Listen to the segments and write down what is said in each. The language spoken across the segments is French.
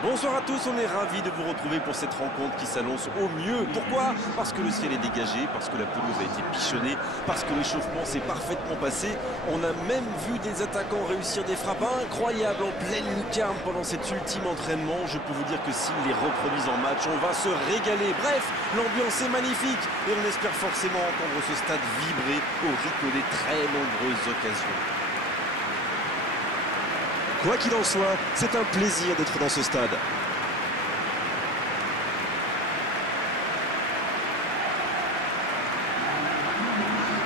Bonsoir à tous, on est ravis de vous retrouver pour cette rencontre qui s'annonce au mieux. Pourquoi? Parce que le ciel est dégagé, parce que la pelouse a été bichonnée, parce que l'échauffement s'est parfaitement passé. On a même vu des attaquants réussir des frappes incroyables en pleine lucarne pendant cet ultime entraînement. Je peux vous dire que s'ils les reproduisent en match, on va se régaler. Bref, l'ambiance est magnifique et on espère forcément entendre ce stade vibrer au rythme des très nombreuses occasions. Quoi qu'il en soit, c'est un plaisir d'être dans ce stade.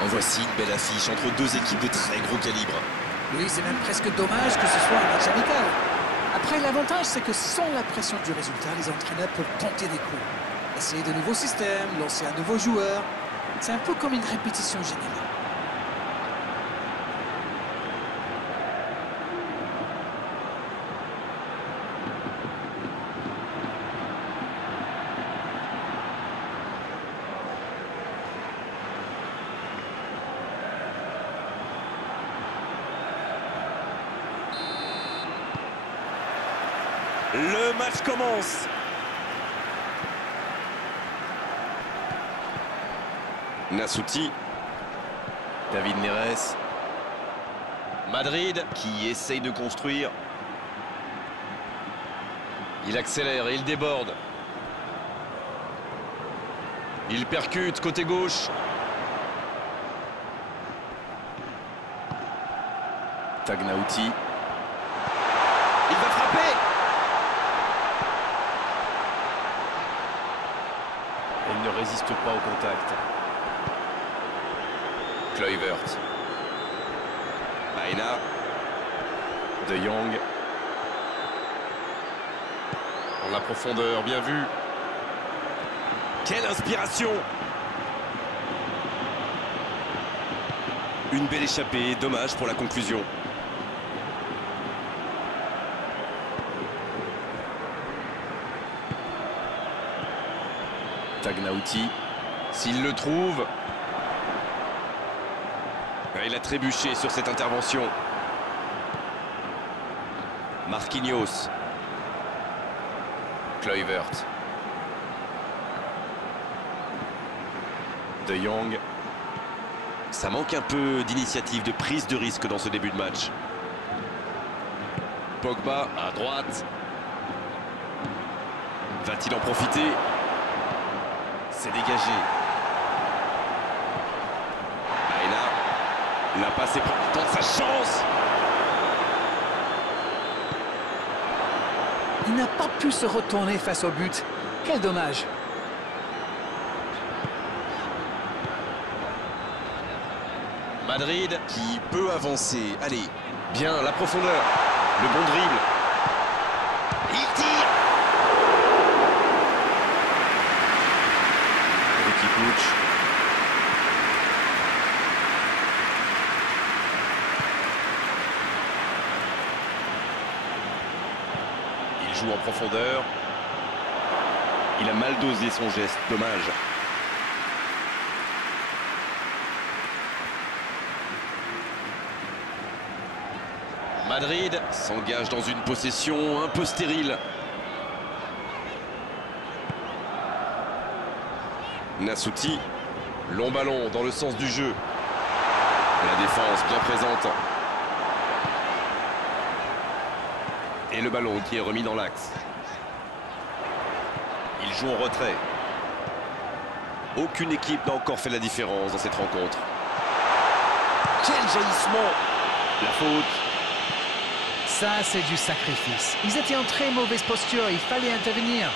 En voici une belle affiche entre deux équipes de très gros calibre. Oui, c'est même presque dommage que ce soit un match amical. Après, l'avantage, c'est que sans la pression du résultat, les entraîneurs peuvent tenter des coups. Essayer de nouveaux systèmes, lancer un nouveau joueur. C'est un peu comme une répétition générale. Le match commence. Nassuti. David Neres. Madrid qui essaye de construire. Il accélère et il déborde. Il percute côté gauche. Tagnauti. Il va frapper. Il ne résiste pas au contact. Kluivert. Baena. De Jong. En la profondeur, bien vu. Quelle inspiration! Une belle échappée, dommage pour la conclusion. Tagnauti, s'il le trouve. Il a trébuché sur cette intervention. Marquinhos. Kluivert. De Jong. Ça manque un peu d'initiative, de prise de risque dans ce début de match. Pogba à droite. Va-t-il en profiter? C'est dégagé. Baena. La passe est tente sa chance. Il n'a pas pu se retourner face au but. Quel dommage. Madrid qui peut avancer. Allez, bien, la profondeur. Le bon dribble. Il tire. Ricky Puig. Il joue en profondeur. Il a mal dosé son geste, dommage. Madrid s'engage dans une possession un peu stérile. Nassuti, long ballon dans le sens du jeu. La défense bien présente. Et le ballon qui est remis dans l'axe. Il joue en retrait. Aucune équipe n'a encore fait la différence dans cette rencontre. Quel jaillissement! La faute. Ça, c'est du sacrifice. Ils étaient en très mauvaise posture, il fallait intervenir.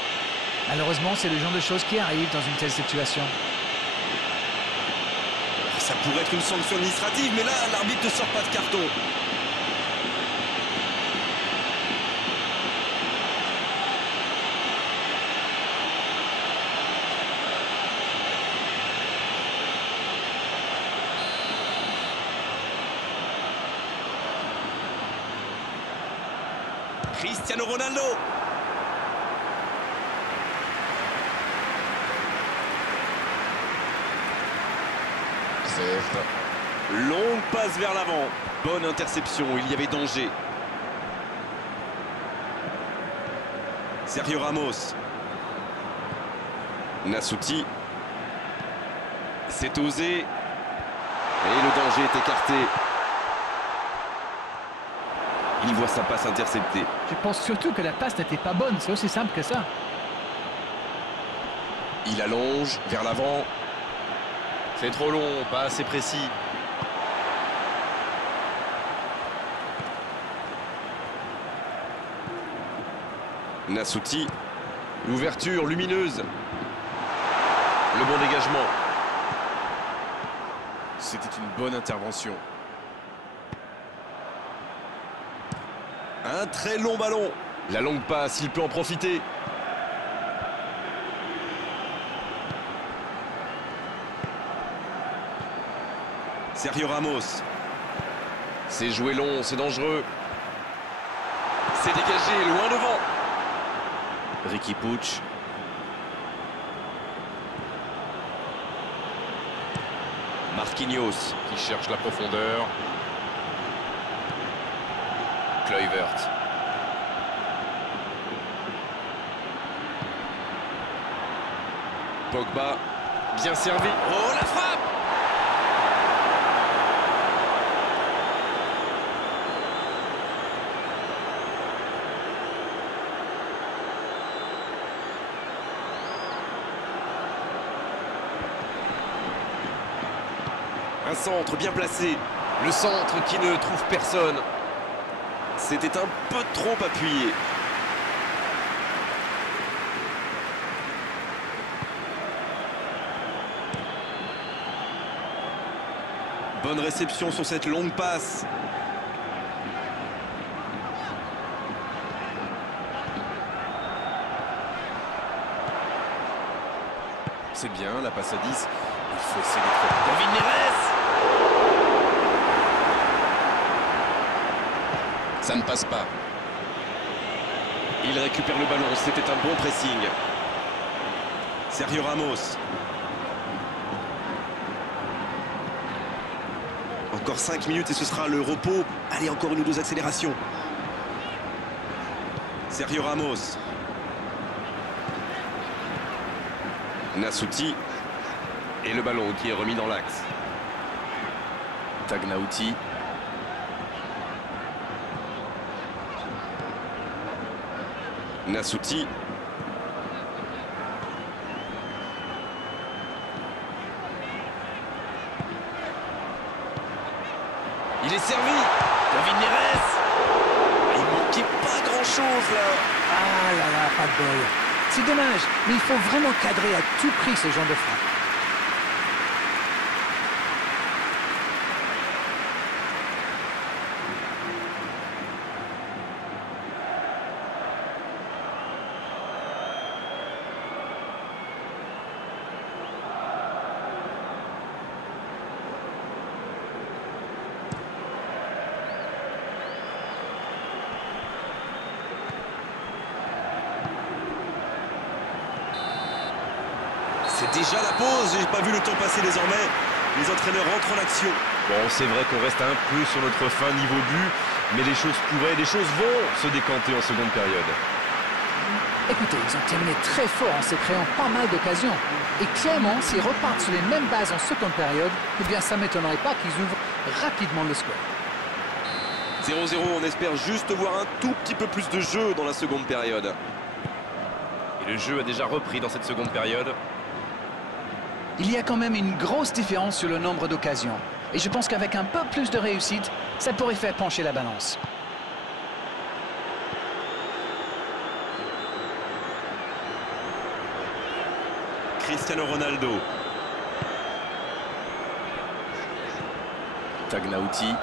Malheureusement, c'est le genre de choses qui arrivent dans une telle situation. Ça pourrait être une sanction administrative, mais là, l'arbitre ne sort pas de carton. Cristiano Ronaldo. Longue passe vers l'avant. Bonne interception, il y avait danger. Sergio Ramos. Nassuti. C'est osé. Et le danger est écarté. Il voit sa passe interceptée. Je pense surtout que la passe n'était pas bonne, c'est aussi simple que ça. Il allonge vers l'avant. C'est trop long, pas assez précis. Nassuti. L'ouverture lumineuse. Le bon dégagement. C'était une bonne intervention. Un très long ballon. La longue passe, il peut en profiter. Sergio Ramos. C'est joué long, c'est dangereux. C'est dégagé, loin devant. Riqui Puig. Marquinhos qui cherche la profondeur. Kluivert. Pogba, bien servi. Oh, la frappe! Un centre bien placé. Le centre qui ne trouve personne. C'était un peu trop appuyé. Bonne réception sur cette longue passe. C'est bien, la passe à 10. Il faut essayer de David Neres. Ça ne passe pas. Il récupère le ballon, c'était un bon pressing. Sergio Ramos. Encore 5 minutes et ce sera le repos. Allez, encore une ou deux accélérations. Sergio Ramos. Nassuti. Et le ballon qui est remis dans l'axe. Tagnauti. Nassuti. Il est servi. David Neres. Il manquait pas grand-chose là. Ah là là, pas de bol. C'est dommage, mais il faut vraiment cadrer à tout prix ce genre de frappe. C'est déjà la pause, j'ai pas vu le temps passer désormais. Les entraîneurs rentrent en action. Bon, c'est vrai qu'on reste un peu sur notre fin niveau but, mais les choses pourraient, les choses vont se décanter en seconde période. Écoutez, ils ont terminé très fort en se créant pas mal d'occasions. Et clairement, s'ils repartent sur les mêmes bases en seconde période, eh bien ça ne m'étonnerait pas qu'ils ouvrent rapidement le score. 0-0, on espère juste voir un tout petit peu plus de jeu dans la seconde période. Et le jeu a déjà repris dans cette seconde période. Il y a quand même une grosse différence sur le nombre d'occasions. Et je pense qu'avec un peu plus de réussite, ça pourrait faire pencher la balance. Cristiano Ronaldo. Tagnauti.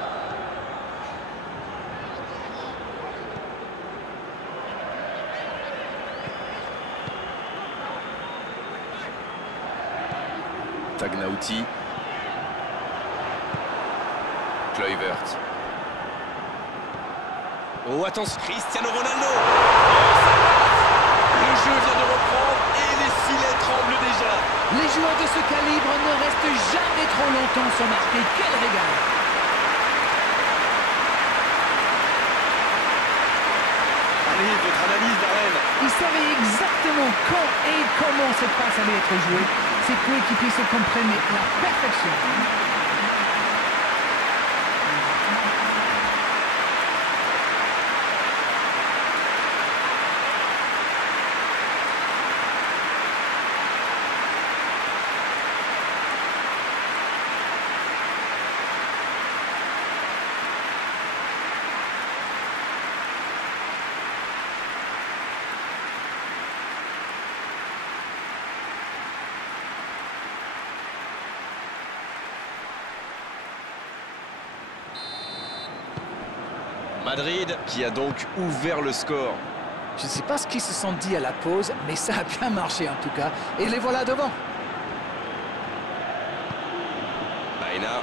Tagnauti. Kluivert. Oh, attention, Cristiano Ronaldo. Le jeu vient de reprendre et les filets tremblent déjà. Les joueurs de ce calibre ne restent jamais trop longtemps sans marquer. Quel régal! Allez, votre analyse, Darren. Il savait Et comment cette passe allait être jouée? Ses coéquipiers se comprennent à la perfection. Madrid qui a donc ouvert le score. Je ne sais pas ce qu'ils se sont dit à la pause, mais ça a bien marché en tout cas. Et les voilà devant. Baena.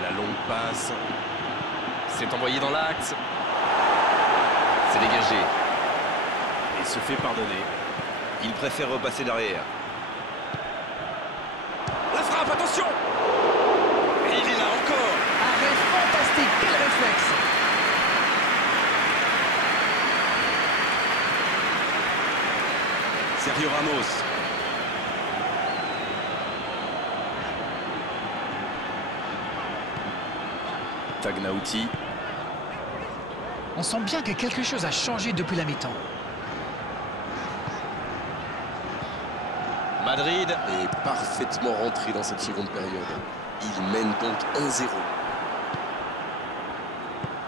La longue passe. C'est envoyé dans l'axe. C'est dégagé. Et se fait pardonner. Il préfère repasser derrière. La frappe, attention! Et il est là encore. Arrêt fantastique, quel réflexe! Sergio Ramos. Tagnauti. On sent bien que quelque chose a changé depuis la mi-temps. Madrid. est parfaitement rentré dans cette seconde période. Il mène donc 1-0.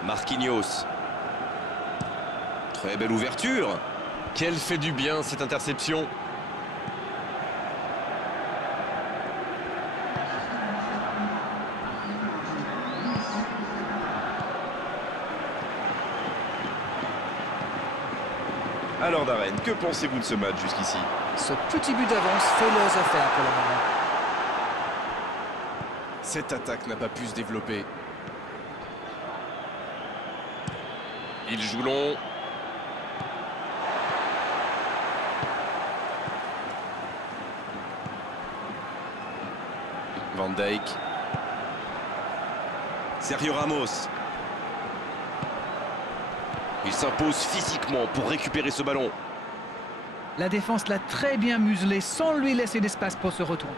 Marquinhos. Très belle ouverture. Quelle fait du bien cette interception. Alors Darren, que pensez-vous de ce match jusqu'ici? Ce petit but d'avance fait leurs affaires pour le moment. Cette attaque n'a pas pu se développer. Il joue long. Van Dijk. Sergio Ramos. Il s'impose physiquement pour récupérer ce ballon. La défense l'a très bien muselé sans lui laisser d'espace pour se retourner.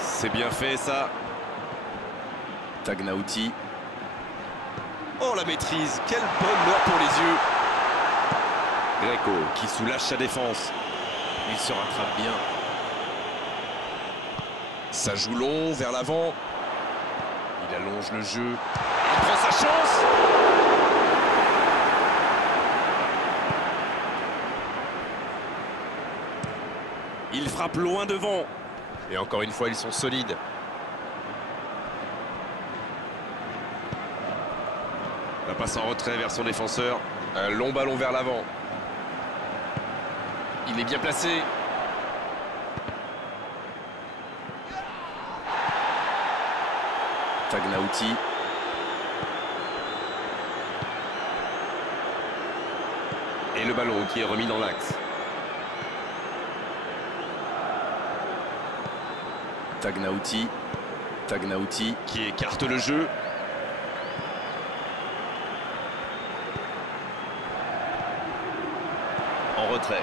C'est bien fait ça. Tagnauti. Oh la maîtrise, quel bonheur pour les yeux. Greco qui soulage sa défense. Il se rattrape bien. Ça joue long vers l'avant. Il allonge le jeu. Il prend sa chance. Il frappe loin devant. Et encore une fois, ils sont solides. La passe en retrait vers son défenseur. Un long ballon vers l'avant. Il est bien placé. Tagnauti. Et le ballon qui est remis dans l'axe. Tagnauti. Tagnauti qui écarte le jeu. En retrait.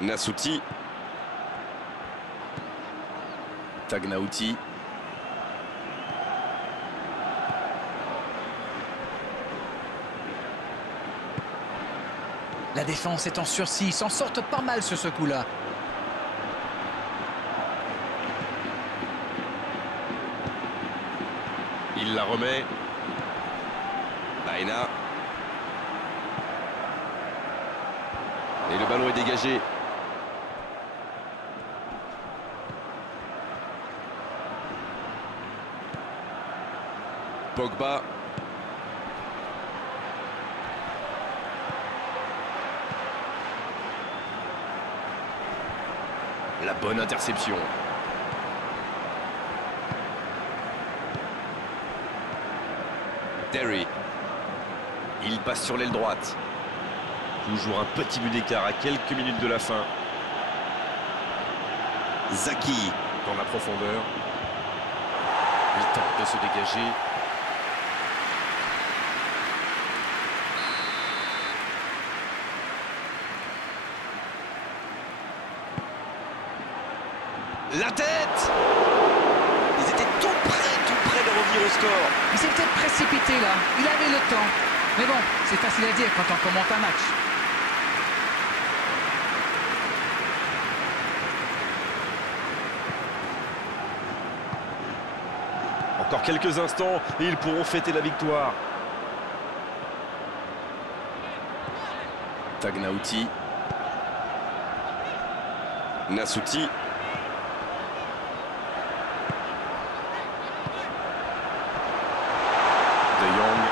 Nassuti. Tagnauti. La défense est en sursis, ils s'en sortent pas mal sur ce coup-là. Il la remet. Baena. Et le ballon est dégagé. Pogba. La bonne interception. Terry. Il passe sur l'aile droite. Toujours un petit but d'écart à quelques minutes de la fin. Zaki Dans la profondeur. Il tente de se dégager. La tête! Ils étaient tout près de revenir au score. Il s'est peut-être précipité là, il avait le temps. Mais bon, c'est facile à dire quand on commente un match. Encore quelques instants et ils pourront fêter la victoire. Tagnauti. Nasuti. De Jong.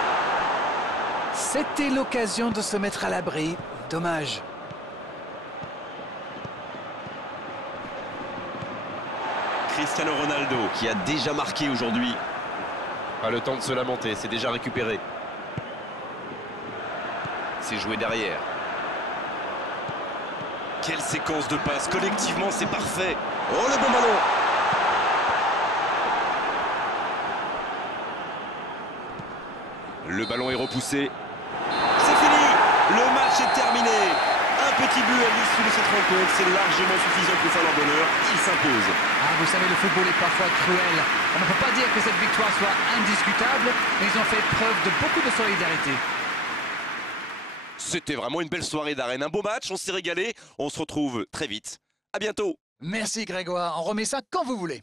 C'était l'occasion de se mettre à l'abri. Dommage. Cristiano Ronaldo qui a déjà marqué aujourd'hui. Pas le temps de se lamenter, c'est déjà récupéré. C'est joué derrière. Quelle séquence de passes, collectivement c'est parfait. Oh le bon ballon. Le ballon est repoussé. C'est fini. Le match est terminé. Un petit but à l'issue de cette rencontre, c'est largement suffisant pour faire leur bonheur. Ils s'imposent. Ah, vous savez, le football est parfois cruel. On ne peut pas dire que cette victoire soit indiscutable, mais ils ont fait preuve de beaucoup de solidarité. C'était vraiment une belle soirée d'arène, un beau match, on s'est régalé. On se retrouve très vite. À bientôt. Merci Grégoire, on remet ça quand vous voulez.